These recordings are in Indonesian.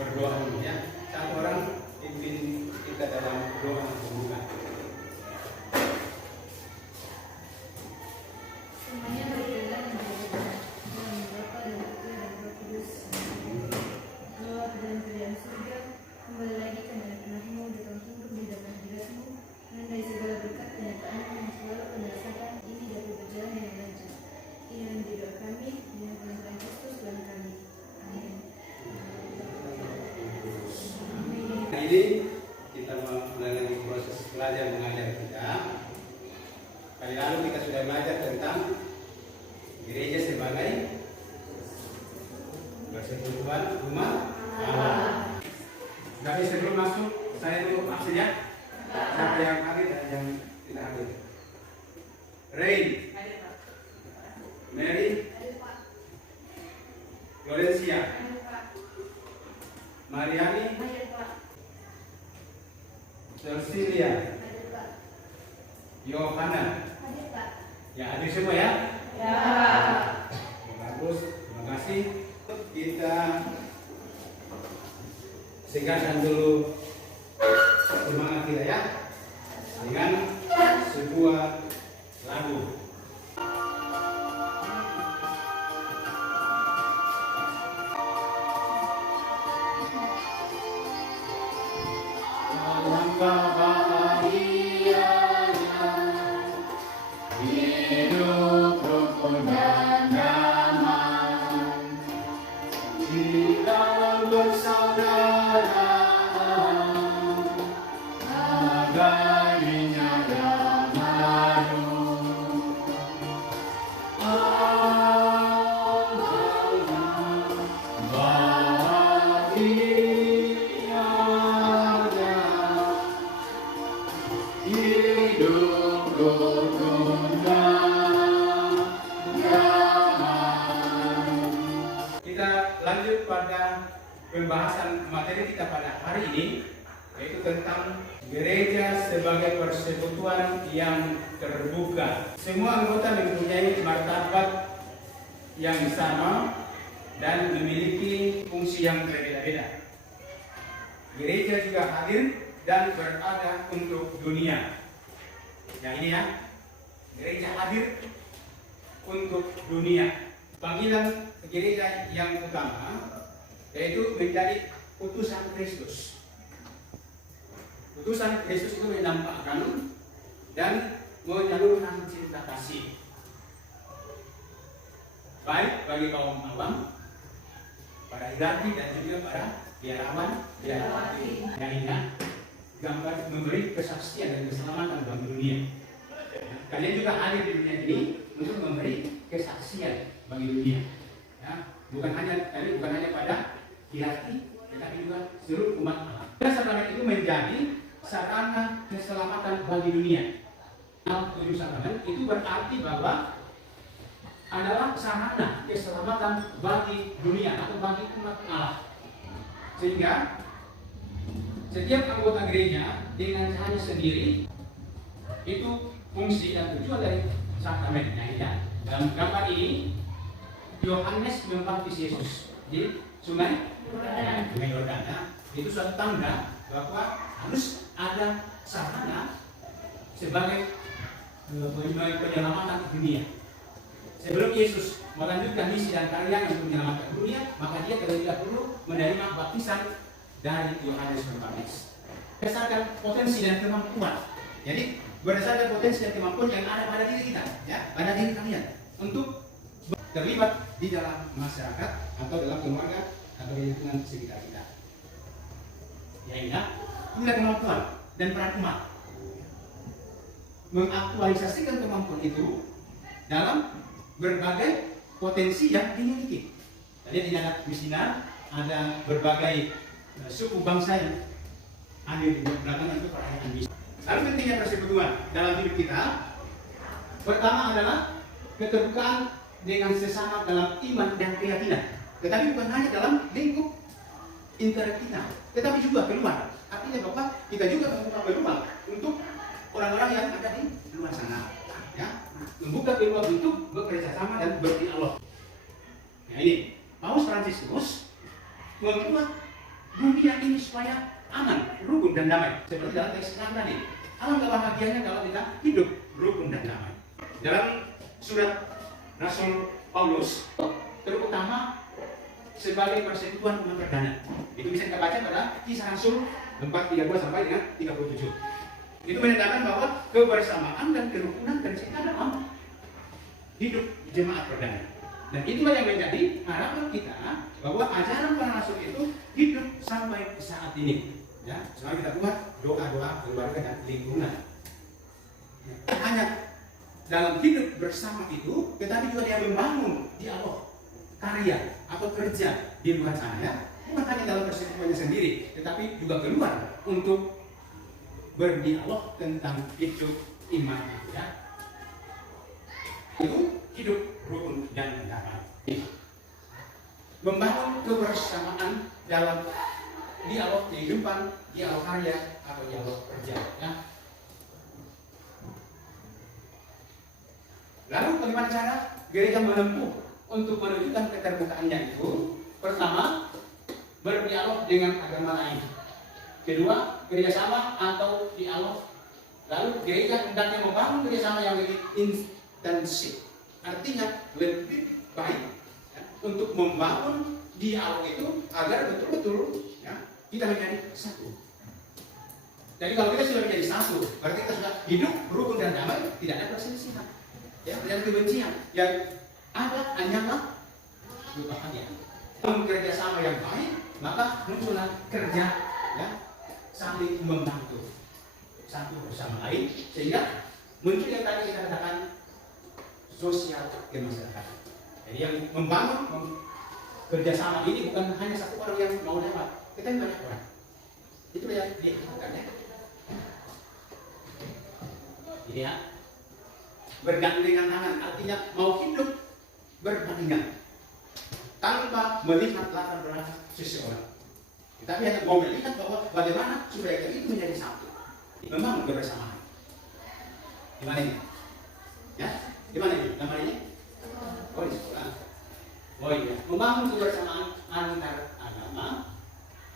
berdoa dulu ya. Satu orang pimpin kita dalam doa pembuka. Semuanya berjalan dengan Bapa dan Putra dan Roh Kudus. Doa dan kerajaan surga kembali lagi ke anak-anakmu datang tunduk di dalam hadiratmu dan dari segala berkat penyertaanmu yang selalu merasakan ini dapat berjalan dengan lancar. Ini menjadi doa kami dengan Tuhan Kristus Tuhan kami. Amin. Hari ini kita mengalami proses belajar mengajar kita. Kali lalu kita sudah belajar tentang gereja sebagai persekutuan rumah Allah. Tapi sebelum masuk, saya dulu maksud ya. Siapa yang hadir dan yang tidak hadir? Rain, Mary, Florencia, Mariani, Cecilia, Yohana. Ya, hadir semua ya? Ya. Bagus, terima kasih. Kita segarkan dulu semangat kita ya dengan sebuah lagu. Alangkah bahagianya hidup rukun dan damai di dalam bersaudara, bagai minyak dan madu. Hidup rukun dan damai. Kita lanjut pada pembahasan materi kita pada hari ini, yaitu tentang gereja sebagai persekutuan yang terbuka. Semua anggota mempunyai martabat yang sama dan memiliki fungsi yang berbeda-beda. Gereja juga hadir dan berada untuk dunia. Yang ini ya, gereja hadir untuk dunia. Panggilan gereja yang utama yaitu menjadi utusan Kristus. Utusan Kristus itu menampakkan dan menyalurkan cinta kasih, baik bagi kaum awam, para hierarki dan juga para biarawan. Yang ini gambar memberi kesaksian dan keselamatan bagi dunia. Kalian juga hadir di dunia ini untuk memberi kesaksian bagi dunia. Ya, bukan hanya pada hierarki, tetapi juga seluruh umat Allah. Dan sakramen itu menjadi sarana keselamatan bagi dunia. Tujuh sakramen itu berarti bahwa adalah sarana keselamatan bagi dunia atau bagi umat Allah. Sehingga setiap anggota gereja dengan caranya sendiri itu fungsi dan tujuan dari sakramen. Ya. Dalam gambar ini Yohanes membaptis Yesus di sungai Yordan. Itu suatu tanda bahwa harus ada sarana sebagai penyelamatan dunia. Sebelum Yesus melanjutkan misi dan karya untuk menyelamatkan dunia, maka dia terlebih dahulu menerima baptisan dari Yohanes Pembaptis. Berdasarkan potensi dan kemampuan. Jadi berdasarkan potensi dan kemampuan yang ada pada diri kita, ya, pada diri kalian untuk terlibat di dalam masyarakat atau dalam keluarga atau di lingkungan sekitar kita. Ya, inilah kemampuan dan peran umat. Mengaktualisasikan kemampuan itu dalam berbagai potensi yang dimiliki. Tadi di dalam misinar ada berbagai suku bangsa yang ada di belakang itu perayaan misi. Lalu pentingnya persekutuan dalam hidup kita, pertama adalah keterbukaan dengan sesama dalam iman dan keyakinan. Tetapi bukan hanya dalam lingkup inter kita, tetapi juga keluar. Artinya bahwa kita juga membuka peluang untuk orang-orang yang ada di luar sana, ya, membuka peluang untuk bekerja sama dan berdialog. Nah ini Paus Fransiskus membuat dunia ini supaya aman, rukun dan damai. Seperti dalam teks tadi, alangkah bahagianya kalau kita hidup rukun dan damai. Dalam surat Rasul Paulus, terutama sebagai persekutuan umat perdana, itu bisa kita baca pada Kisah Rasul 4:32 sampai dengan 37. Itu menandakan bahwa kebersamaan dan kerukunan tercipta dalam hidup jemaat perdana. Dan itulah yang menjadi harapan kita bahwa ajaran para rasul itu hidup sampai saat ini. Ya, selalu kita buat doa-doa keluarga dan lingkungan. Hanya dalam hidup bersama itu, tetapi juga dia membangun dialog, karya atau kerja di luar sana, ya. Bukan hanya dalam persekutuannya sendiri, tetapi juga keluar untuk berdialog tentang hidup iman, ya. Itu hidup rukun dan damai. Membangun kebersamaan dalam dialog kehidupan, dialog karya atau dialog kerja, ya. Lalu bagaimana cara gereja menempuh untuk menunjukkan keterbukaannya itu? Pertama, berdialog dengan agama lain. Kedua, kerjasama atau dialog. Lalu gereja hendaknya membangun kerjasama yang lebih intensif. Artinya lebih baik, ya, untuk membangun dialog itu agar betul-betul, ya, kita menjadi satu. Jadi kalau kita sudah menjadi satu, berarti kita sudah hidup rukun dan damai, tidak ada perselisihan, ya, tidak ada kebencian. Yang ada hanyalah kebahagiaan. Dalam kerjasama yang baik, maka muncullah kerja, ya, saling membantu satu bersama lain, sehingga muncul yang tadi kita katakan sosial kemasyarakatan. Jadi yang membangun kerjasama ini bukan hanya satu orang yang mau lewat, kita banyak orang. Itu yang diharapkan, ya. Jadi, ya, bergandengan tangan artinya mau hidup berdampingan tanpa melihat latar belakang seseorang. Tapi hanya mau melihat bahwa bagaimana supaya kita itu menjadi satu, membangun kebersamaan. Gimana ini? Ya, gimana ini? Namanya ini? Oh, di sekolah. Oh iya, membangun kebersamaan antar agama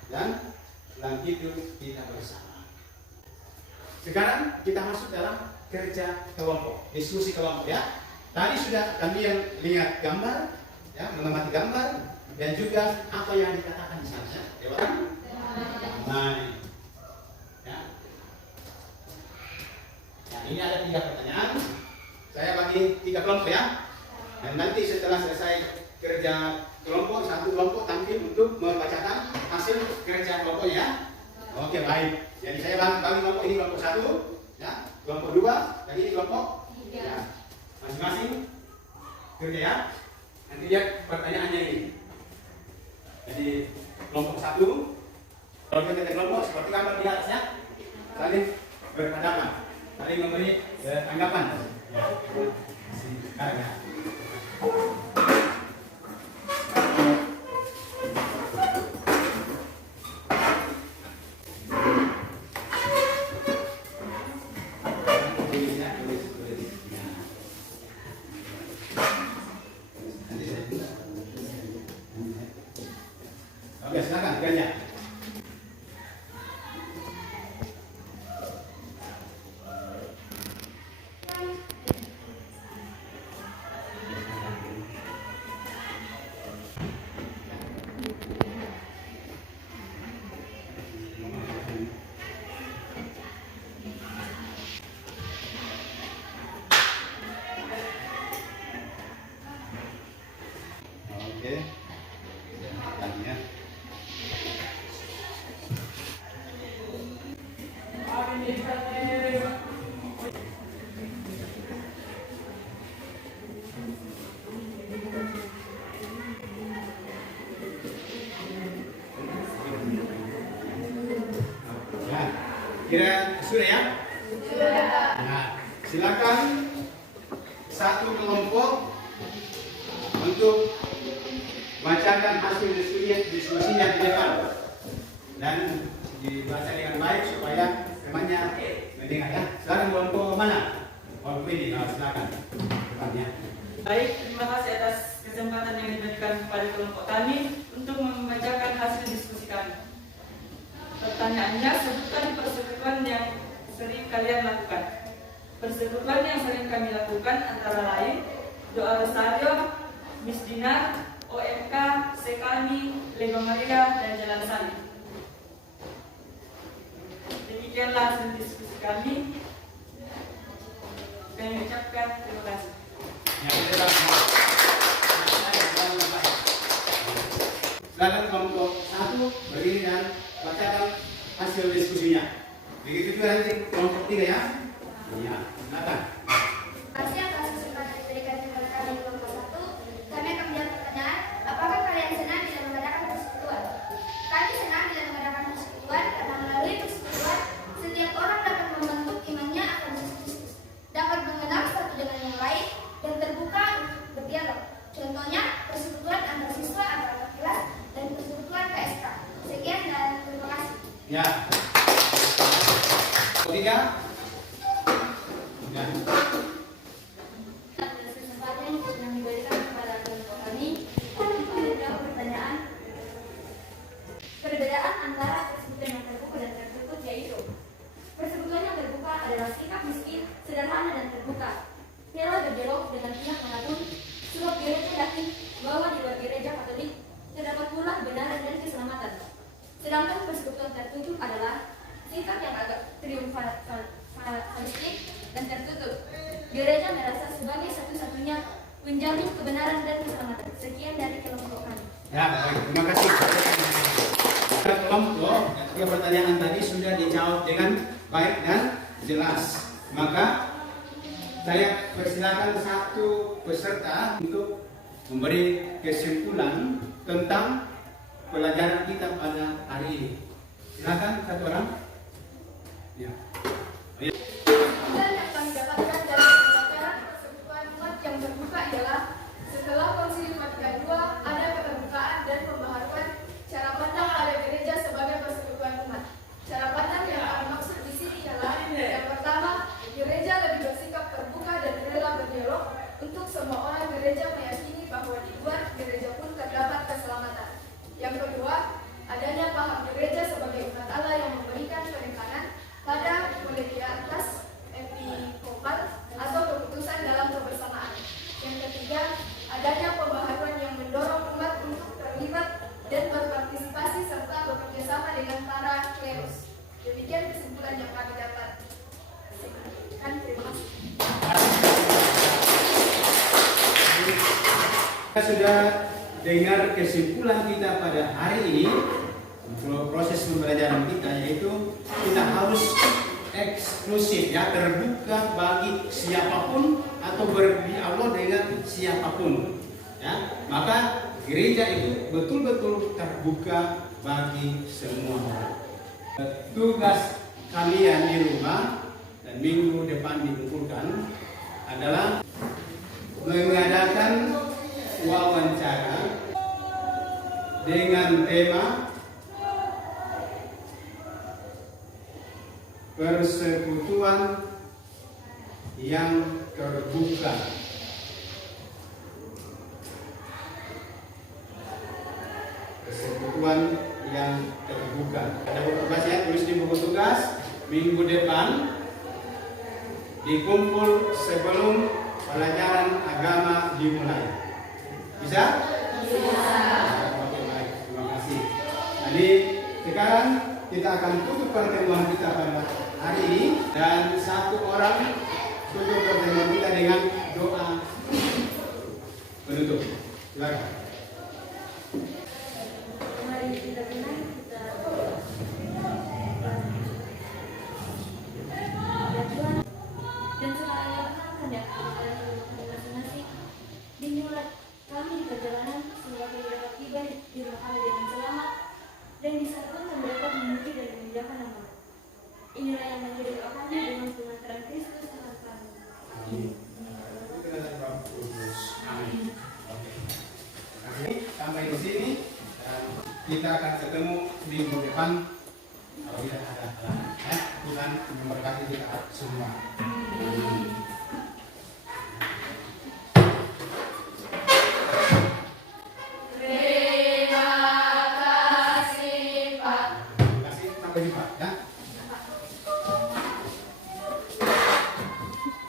dan hidup kita bersama. Sekarang kita masuk dalam kerja kelompok, diskusi kelompok, ya. Tadi sudah kami yang lihat gambar, ya, mengamati gambar dan juga apa yang dikatakan di sana, ya, damai. Ya. Nah, ini ada 3 pertanyaan. Saya bagi 3 kelompok, ya. Dan nanti setelah selesai kerja kelompok, satu kelompok tampil untuk membacakan hasil kerja kelompoknya, ya. Oke, baik. Jadi saya bagi kelompok ini kelompok 1, ya, kelompok 2, dan ini kelompok 3. Ya. Masing-masing kerja, ya. Nanti lihat pertanyaannya ini. Jadi kelompok 1, kalau kita kelompok seperti gambar di atasnya, saling berhadapan, saling memberi tanggapan. Ya. Sekarang, ya. Oke, silakan kerja. Oke. Tanya. Nah, kira sudah, ya? Sudah. Nah, silakan satu kelompok untuk bacakan hasil diskusinya di depan dan dibaca dengan baik supaya temannya mendengar, ya. Silakan kelompok mana? Kelompok ini, silakan depannya. Baik, terima kasih atas kesempatan yang diberikan kepada kelompok kami untuk membacakan hasil diskusi kami. Pertanyaannya, sebutkan persekutuan yang sering kalian lakukan. Persekutuan yang sering kami lakukan antara lain Doa Rosario, Miss Dinar, OMK, Sekami, Lego Maria, dan Jalan Salib. Demikianlah hasil diskusi kami. Kami ucapkan terima kasih. Silakan kelompok 1 berdiri dan bacakan hasil diskusinya. Begitu juga nanti kelompok 3 ya. Iya, silakan. Terima kasih atas kesempatan yang diberikan kepada kami kelompok 1. Kami akan menjawab pertanyaan, apakah kalian senang bila mengadakan persekutuan? Kami senang bila mengadakan persekutuan karena melalui persekutuan setiap orang dapat membentuk imannya akan Yesus Kristus, dapat mengenal satu dengan yang lain dan terbuka untuk berdialog. Contohnya persekutuan antar siswa antar kelas dan persekutuan KSK. Sekian dan terima kasih. Ya. 3. Ya. Atas kesempatan yang diberikan kepada kelompok kami, kami menjawab pertanyaan perbedaan antara persekutuan yang terbuka dan tertutup, yaitu persekutuan yang terbuka adalah sikap miskin, sederhana dan terbuka, rela berdialog dengan pihak manapun, sebab gereja yakin bahwa di luar gereja Katolik terdapat pula kebenaran dan keselamatan. Sedangkan persekutuan tertutup adalah sikap yang agak triumfalistik dan tertutup. Gereja merasa sebagai satu-satunya penjamin kebenaran dan keselamatan. Sekian dari kelompok kami. Ya, baik. Terima kasih. Kelompok dan 3 pertanyaan tadi sudah dijawab dengan baik dan jelas. Maka saya persilakan satu peserta untuk memberi kesimpulan tentang pelajaran kita pada hari ini. Silakan satu orang. Ya. Kesimpulan yang kami dapatkan dari pelajaran persekutuan umat yang terbuka ialah setelah Konsili Vatikan II ada keterbukaan dan pembaharuan cara pandang pada gereja sebagai persekutuan umat. Cara pandang yang kami maksud di sini ialah yang pertama, gereja lebih bersikap terbuka dan rela berdialog untuk semua orang. Gereja meyakini bahwa di luar gereja pun terdapat keselamatan. Yang kedua, adanya paham gereja sebagai umat Allah yang memberikan penekanan pada kolegialitas episkopal atau keputusan dalam kebersamaan. Yang ketiga, adanya pembaharuan yang mendorong umat untuk terlibat dan berpartisipasi serta bekerjasama dengan para klerus. Demikian kesimpulan yang kami dapat. Terima kasih. Kita sudah dengar kesimpulan kita pada hari ini. Proses pembelajaran kita yaitu kita harus eksklusif, ya, terbuka bagi siapapun atau berdialog dengan siapapun, ya. Maka gereja itu betul-betul terbuka bagi semua orang. Tugas kalian di rumah dan minggu depan dikumpulkan adalah mengadakan wawancara dengan tema persekutuan yang terbuka. Persekutuan yang terbuka. Ada buku tugasnya, tulis di buku tugas. Minggu depan dikumpul sebelum pelajaran agama dimulai. Bisa? Bisa. Oke, baik. Terima kasih. Jadi sekarang kita akan tutup pertemuan kita pada hari ini dan satu orang tutup pertemuan kita dengan doa penutup. Silakan. Mari kita tenang, kita ya Tuhan, dan sekarang yang akan kami masing-masing dimulai kami di perjalanan sehingga kami dapat tiba di rumah kami dengan selamat dan di sana pun kami dapat memuji dan memuliakan nama. Inilah yang menjadi doa kami dengan pengantaran Kristus Tuhan kami. Amin. Sampai di sini dan kita akan ketemu minggu depan kalau tidak ada halangan. Tuhan memberkati kita semua.